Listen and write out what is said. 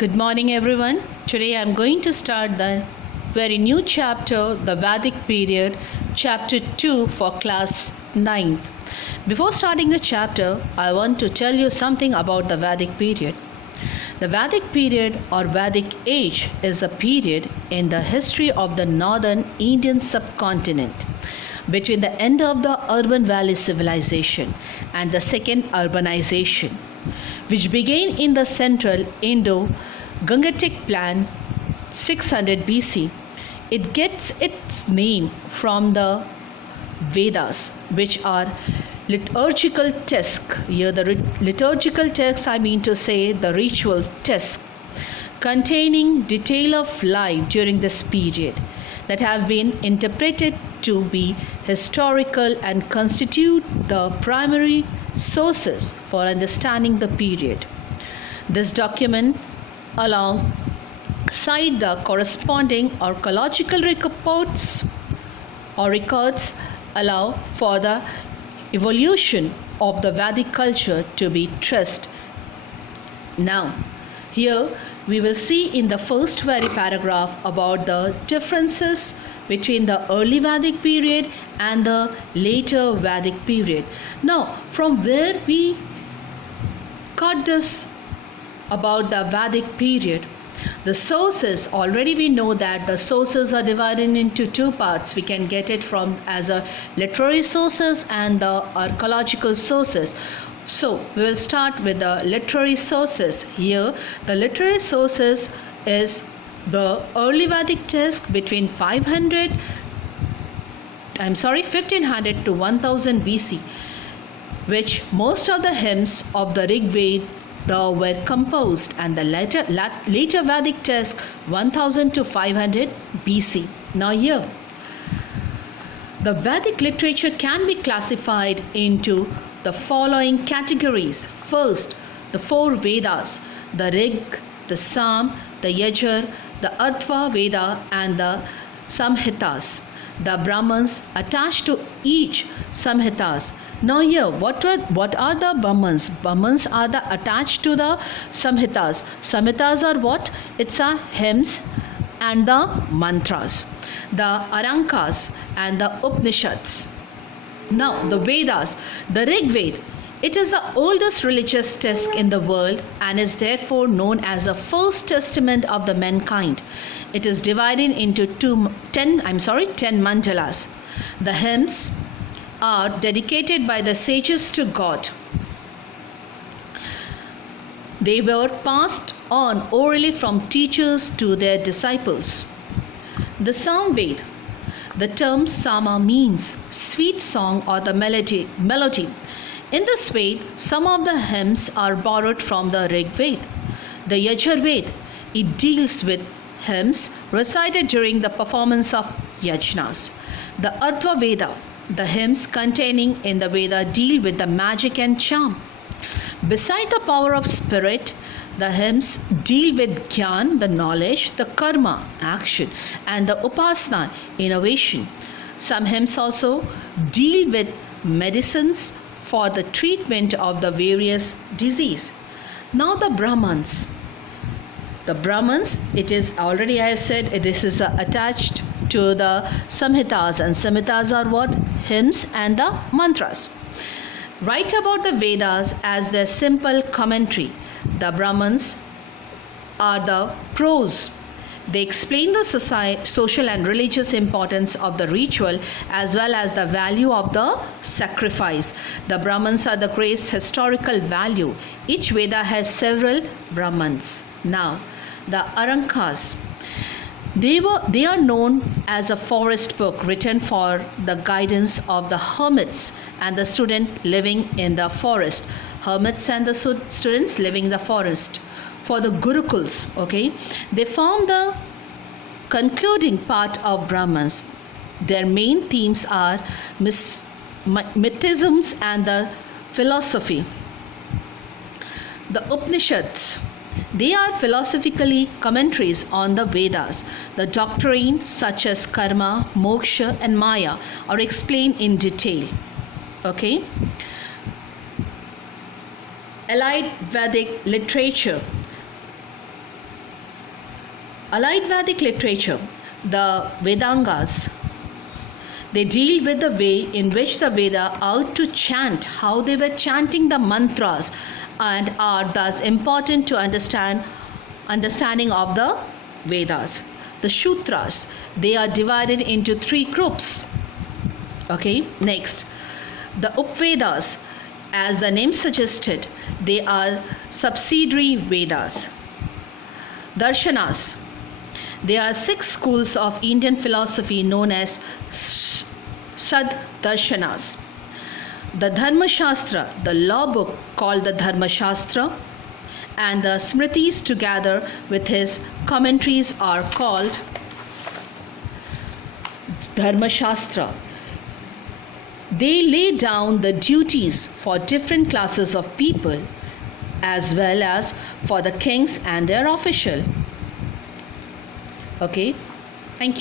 Good morning, everyone. Today I'm going to start the very new chapter, the Vedic period, chapter 2 for class 9th. Before starting the chapter, I want to tell you something about the Vedic period. The Vedic period or Vedic age is a period in the history of the northern Indian subcontinent between the end of the urban valley civilization and the second urbanization, which began in the central Indo-Gangetic plain 600 BC. It gets its name from the Vedas, which are liturgical texts. Here, the liturgical texts, I mean to say the ritual texts, containing detail of life during this period that have been interpreted to be historical and constitute the primary sources for understanding the period. This document, alongside the corresponding archaeological reports or records, allow for the evolution of the Vedic culture to be traced. Now, here we will see in the first very paragraph about the differences between the early Vedic period and the later Vedic period. Now, from where we got this about the Vedic period? The sources, already we know that the sources are divided into two parts. We can get it from as a literary sources and the archaeological sources. So we will start with the literary sources. Here the literary sources is the early Vedic text between 1500 to 1000 BC, which most of the hymns of the Rig Veda were composed, and the later Vedic text 1000 to 500 BC. Now here, the Vedic literature can be classified into the following categories. First, the four Vedas, the Rig, the Sam, the Yajur, the Atharva Veda, and the Samhitas. The Brahmans attached to each Samhitas. Now here, what are the Brahmans? Brahmans are attached to the Samhitas. Samhitas are what? It's a hymns and the mantras, the Arankas and the Upanishads. Now the Vedas, the Rig Veda, it is the oldest religious text in the world and is therefore known as the first testament of the mankind. It is divided into 10 mandalas. The hymns are dedicated by the sages to God. They were passed on orally from teachers to their disciples. The Sam Veda. The term Sama means sweet song or the melody. In this Veda, some of the hymns are borrowed from the Rig Veda. The Yajur Veda, it deals with hymns recited during the performance of yajnas. The Atharva Veda, the hymns containing in the Veda deal with the magic and charm. Beside the power of spirit, the hymns deal with Gyan, the knowledge, the Karma, action, and the Upasana, innovation. Some hymns also deal with medicines for the treatment of the various disease. Now the Brahmans. The Brahmans, it is already I have said, this is attached to the Samhitas, and Samhitas are what? Hymns and the mantras. Write about the Vedas as their simple commentary. The Brahmans are the prose. They explain the social and religious importance of the ritual as well as the value of the sacrifice. The Brahmans are the greatest historical value. Each Veda has several Brahmans. Now, the Arankas. They are known as a forest book written for the guidance of the hermits and the student living in the forest. Hermits and the students living in the forest. For the Gurukuls, okay, they form the concluding part of Brahmans. Their main themes are mythisms and the philosophy. The Upanishads, they are philosophically commentaries on the Vedas. The doctrines such as karma, moksha, and maya are explained in detail. Okay. Allied Vedic literature. Allied Vedic literature, the Vedangas, they deal with the way in which the Veda are to chant, how they were chanting the mantras, and are thus important to understanding of the Vedas. The Sutras, they are divided into 3 groups. Okay, next, the Upvedas, as the name suggested, they are subsidiary Vedas. Darshanas, there are 6 schools of Indian philosophy known as Sad Darshanas. The Dharma Shastra, the law book called the Dharma Shastra, and the Smritis together with his commentaries are called Dharma Shastra. They lay down the duties for different classes of people as well as for the kings and their official. Okay, thank you.